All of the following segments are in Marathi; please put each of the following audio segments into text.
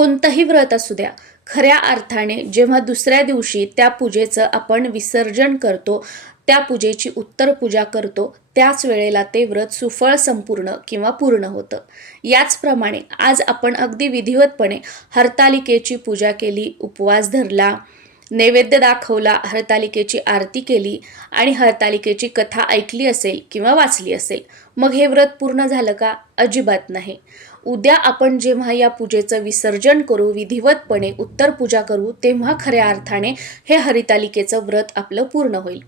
कोणतंही व्रत असू द्या खऱ्या अर्थाने जेव्हा दुसऱ्या दिवशी त्या पूजेचं आपण विसर्जन करतो त्या पूजेची उत्तर पूजा करतो त्याच वेळेला ते व्रत सुफळ संपूर्ण किंवा पूर्ण होतं. याचप्रमाणे आज आपण अगदी विधिवतपणे हरतालिकेची पूजा केली उपवास धरला नैवेद्य दाखवला हरतालिकेची आरती केली आणि हरतालिकेची कथा ऐकली असेल किंवा वाचली असेल मग हे व्रत पूर्ण झालं का? अजिबात नाही. उद्या आपण जेव्हा या पूजेचं विसर्जन करू विधिवतपणे उत्तर पूजा करू तेव्हा खऱ्या अर्थाने हे हरितालिकेचं व्रत आपलं पूर्ण होईल.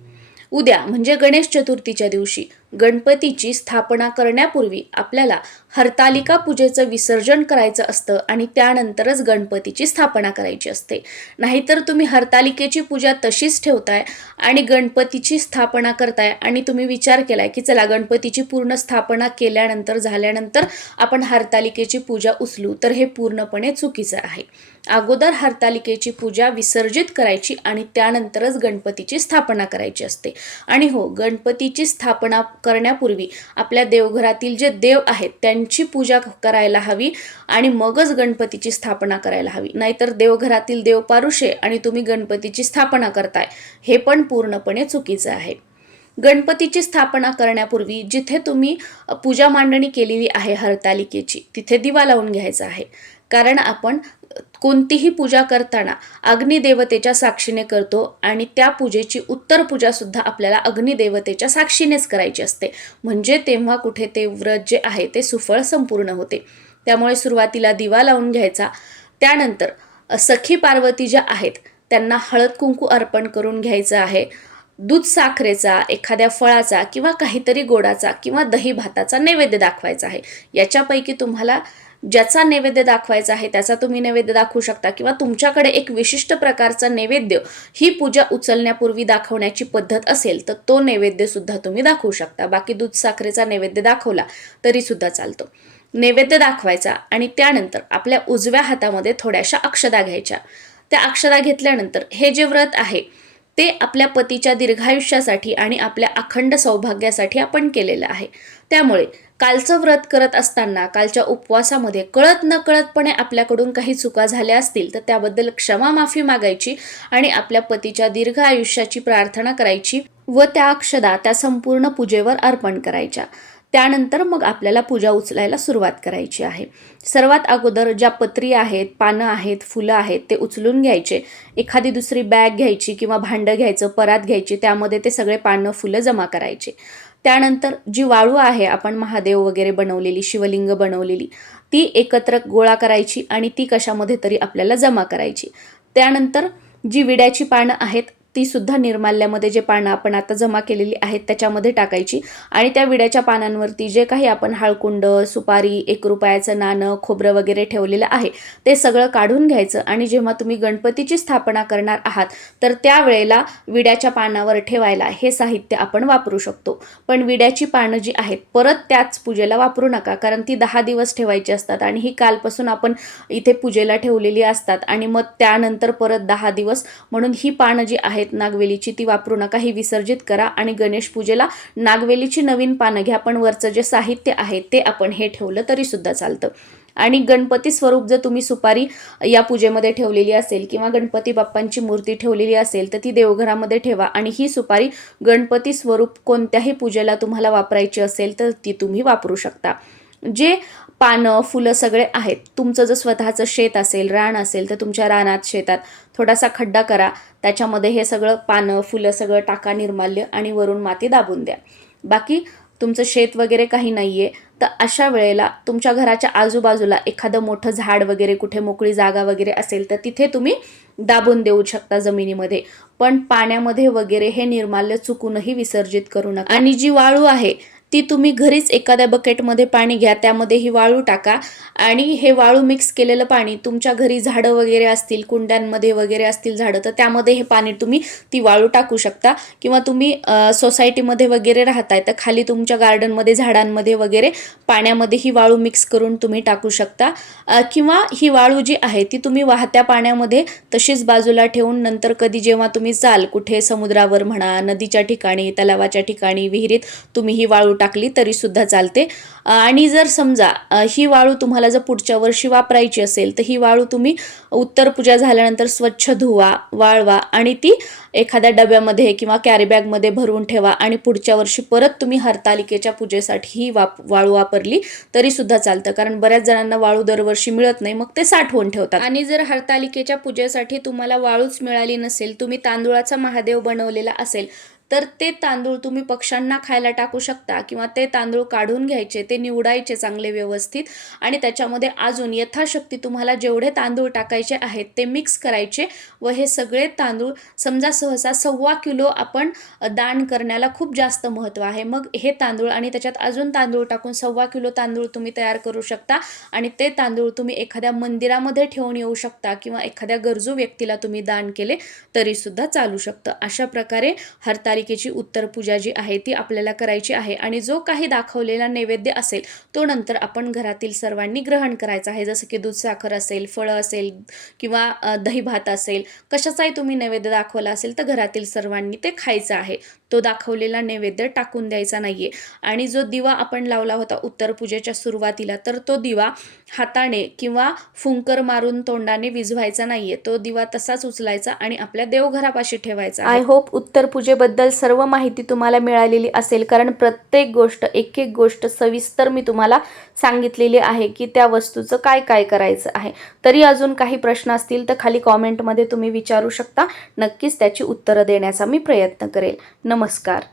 उद्या म्हणजे गणेश चतुर्थीच्या दिवशी गणपतीची स्थापना करण्यापूर्वी आपल्याला हरतालिका पूजेचं विसर्जन करायचं असतं आणि त्यानंतरच गणपतीची स्थापना करायची असते. नाहीतर तुम्ही हरतालिकेची पूजा तशीच ठेवताय आणि गणपतीची स्थापना करताय आणि तुम्ही विचार केलाय की चला गणपतीची पूर्ण स्थापना केल्यानंतर झाल्यानंतर आपण हरतालिकेची पूजा उचलू तर हे पूर्णपणे चुकीचं आहे. अगोदर हरतालिकेची पूजा विसर्जित करायची आणि त्यानंतरच गणपतीची स्थापना करायची असते. आणि हो गणपतीची स्थापना करण्यापूर्वी आपल्या देवघरातील जे देव आहेत त्यांची पूजा करायला हवी आणि मगच गणपतीची स्थापना करायला हवी. नाहीतर देवघरातील देव पारुषे आणि तुम्ही गणपतीची स्थापना करताय हे पण पूर्णपणे चुकीचं आहे. गणपतीची स्थापना करण्यापूर्वी जिथे तुम्ही पूजा मांडणी केलेली आहे हरतालिकेची तिथे दिवा लावून घ्यायचा आहे. कारण आपण कोणतीही पूजा करताना अग्निदेवतेच्या साक्षीने करतो आणि त्या पूजेची उत्तर पूजासुद्धा आपल्याला अग्निदेवतेच्या साक्षीनेच करायची असते. म्हणजे तेव्हा कुठे ते व्रत जे आहे ते सुफळ संपूर्ण होते. त्यामुळे सुरुवातीला दिवा लावून घ्यायचा. त्यानंतर सखी पार्वती ज्या आहेत त्यांना हळद कुंकू अर्पण करून घ्यायचं आहे. दूध साखरेचा एखाद्या फळाचा किंवा काहीतरी गोडाचा किंवा दही भाताचा नैवेद्य दाखवायचा आहे. याच्यापैकी तुम्हाला ज्याचा नैवेद्य दाखवायचा आहे त्याचा तुम्ही नैवेद्य दाखवू शकता किंवा तुमच्याकडे एक विशिष्ट प्रकारचा नैवेद्य ही पूजा उचलण्यापूर्वी दाखवण्याची पद्धत असेल तर तो नैवेद्य सुद्धा तुम्ही दाखवू शकता. बाकी दूध साखरेचा नैवेद्य दाखवला तरी सुद्धा चालतो. नैवेद्य दाखवायचा आणि त्यानंतर आपल्या उजव्या हातामध्ये थोड्याशा अक्षदा घ्यायच्या. त्या अक्षदा घेतल्यानंतर हे जे व्रत आहे ते आपल्या पतीच्या दीर्घायुष्यासाठी आणि आपल्या अखंड सौभाग्यासाठी आपण केलेलं आहे. त्यामुळे कालचं व्रत करत असताना कालच्या उपवासामध्ये कळत न कळतपणे आपल्याकडून काही चुका झाल्या असतील तर त्याबद्दल क्षमा माफी मागायची आणि आपल्या पतीच्या दीर्घ आयुष्याची प्रार्थना करायची व त्या अक्षदा त्या संपूर्ण पूजेवर अर्पण करायच्या. त्यानंतर मग आपल्याला पूजा उचलायला सुरुवात करायची आहे. सर्वात अगोदर ज्या पत्री आहेत पानं आहेत फुलं आहेत ते उचलून घ्यायचे. एखादी दुसरी बॅग घ्यायची किंवा भांडं घ्यायचं परात घ्यायची त्यामध्ये ते सगळे पानं फुलं जमा करायचे. त्यानंतर जी वाळू आहे आपण महादेव वगैरे बनवलेली शिवलिंग बनवलेली ती एकत्र गोळा करायची आणि ती कशामध्ये तरी आपल्याला जमा करायची. त्यानंतर जी विड्याची पानं आहेत ती सुद्धा निर्माल्यामध्ये जे पानं आपण आता जमा केलेली आहेत त्याच्यामध्ये टाकायची. आणि त्या विड्याच्या पानांवरती जे काही आपण हळकुंड सुपारी एक रुपयाचं नाणं खोबरं वगैरे ठेवलेलं आहे ते सगळं काढून घ्यायचं. आणि जेव्हा तुम्ही गणपतीची स्थापना करणार आहात तर त्यावेळेला विड्याच्या पानावर ठेवायला हे साहित्य आपण वापरू शकतो. पण विड्याची पानं जी आहेत परत त्याच पूजेला वापरू नका कारण ती दहा दिवस ठेवायची असतात आणि ही कालपासून आपण इथे पूजेला ठेवलेली असतात. आणि मग त्यानंतर परत दहा दिवस म्हणून ही पानं जी आहेत नागवेलीची ती वापरू नका ही विसर्जित करा आणि गणेश पूजेला नागवेलीची नवीन पानं घ्या. पण वरचं जे साहित्य आहे ते आपण हे ठेवलं तरी सुद्धा चालतं. आणि गणपती स्वरूप जर तुम्ही सुपारी या पूजेमध्ये ठेवलेली असेल किंवा गणपती बाप्पांची मूर्ती ठेवलेली असेल तर ती देवघरामध्ये ठेवा आणि ही सुपारी गणपती स्वरूप कोणत्याही पूजेला तुम्हाला वापरायची असेल तर ती तुम्ही वापरू शकता. जे पानं फुलं सगळे आहेत. तुमचं जर स्वतःचं शेत असेल रान असेल तर तुमच्या रानात शेतात थोडासा खड्डा करा. त्याच्यामध्ये हे सगळं पानं फुलं सगळं टाका निर्माल्य आणि वरून माती दाबून द्या. बाकी तुमचं शेत वगैरे काही नाही आहे तर अशा वेळेला तुमच्या घराच्या आजूबाजूला एखादं मोठं झाड वगैरे कुठे मोकळी जागा वगैरे असेल तर तिथे तुम्ही दाबून देऊ शकता जमिनीमध्ये. पण पाण्यामध्ये वगैरे हे निर्माल्य चुकूनही विसर्जित करू नका. आणि जी वाळू आहे ती तुम्ही घरीच एखाद्या बकेटमध्ये पाणी घ्या त्यामध्ये ही वाळू टाका. आणि हे वाळू मिक्स केलेलं पाणी तुमच्या घरी झाडं वगैरे असतील कुंड्यांमध्ये वगैरे असतील झाडं तर त्यामध्ये हे पाणी तुम्ही ती वाळू टाकू शकता. किंवा तुम्ही सोसायटीमध्ये वगैरे राहताय तर खाली तुमच्या गार्डनमध्ये झाडांमध्ये वगैरे पाण्यामध्ये ही वाळू मिक्स करून तुम्ही टाकू शकता. किंवा ही वाळू जी आहे ती तुम्ही वाहत्या पाण्यामध्ये तशीच बाजूला ठेवून नंतर कधी जेव्हा तुम्ही जाल कुठे समुद्रावर म्हणा नदीच्या ठिकाणी तलावाच्या ठिकाणी विहिरीत तुम्ही ही वाळू टाकली तरी सुद्धा चालते. आणि जर समजा ही वाळू तुम्हाला जर पुढच्या वर्षी वापरायची असेल तर ही वाळू तुम्ही उत्तर पूजा झाल्यानंतर स्वच्छ धुवा वाळवा आणि ती एखाद्या डब्यामध्ये किंवा कॅरीबॅगमध्ये भरून ठेवा आणि पुढच्या वर्षी परत तुम्ही हरतालिकेच्या पूजेसाठी ही वाप वाळू वापरली तरी सुद्धा चालतं. कारण बऱ्याच जणांना वाळू दरवर्षी मिळत नाही मग ते साठवून ठेवतात. आणि जर हरतालिकेच्या पूजेसाठी तुम्हाला वाळूच मिळाली नसेल तुम्ही तांदूळाचा महादेव बनवलेला असेल तर ते तांदूळ तुम्ही पक्ष्यांना खायला टाकू शकता किंवा ते तांदूळ काढून घ्यायचे ते निवडायचे चांगले व्यवस्थित आणि त्याच्यामध्ये अजून यथाशक्ती तुम्हाला जेवढे तांदूळ टाकायचे आहेत ते मिक्स करायचे व हे सगळे तांदूळ समजा सहसा सव्वा किलो आपण दान करण्याला खूप जास्त महत्त्व आहे. मग हे तांदूळ आणि त्याच्यात अजून तांदूळ टाकून सव्वा किलो तांदूळ तुम्ही तयार करू शकता आणि ते तांदूळ तुम्ही एखाद्या मंदिरामध्ये ठेवून येऊ शकता किंवा एखाद्या गरजू व्यक्तीला तुम्ही दान केले तरीसुद्धा चालू शकतं. अशा प्रकारे हरतारी हरतालिकेची उत्तर पूजा जी आहे ती आपल्याला करायची आहे आणि जो काही दाखवलेला नैवेद्य असेल तो नंतर आपण घरातील सर्वांनी ग्रहण करायचा आहे. जसं की दूध साखर असेल फळं असेल किंवा दही भात असेल कशाचाही तुम्ही नैवेद्य दाखवला असेल तर घरातील सर्वांनी ते खायचं आहे. तो दाखवलेला नैवेद्य टाकून द्यायचा नाही आहे आणि जो दिवा आपण लावला होता उत्तर पूजेच्या सुरुवातीला तर तो दिवा हाताने किंवा फुंकर मारून तोंडाने विझवायचा नाहीये. तो दिवा तसाच उचलायचा आणि आपल्या देवघरापाशी ठेवायचा. आय होप उत्तर पूजेबद्दल सर्व माहिती तुम्हाला मिळालेली असेल कारण प्रत्येक गोष्ट एक एक गोष्ट सविस्तर मी तुम्हाला सांगितलेली आहे की त्या वस्तूचं काय काय करायचं आहे. तरी अजून काही प्रश्न असतील तर खाली कॉमेंटमध्ये तुम्ही विचारू शकता. नक्कीच त्याची उत्तरं देण्याचा मी प्रयत्न करेल. नमस्कार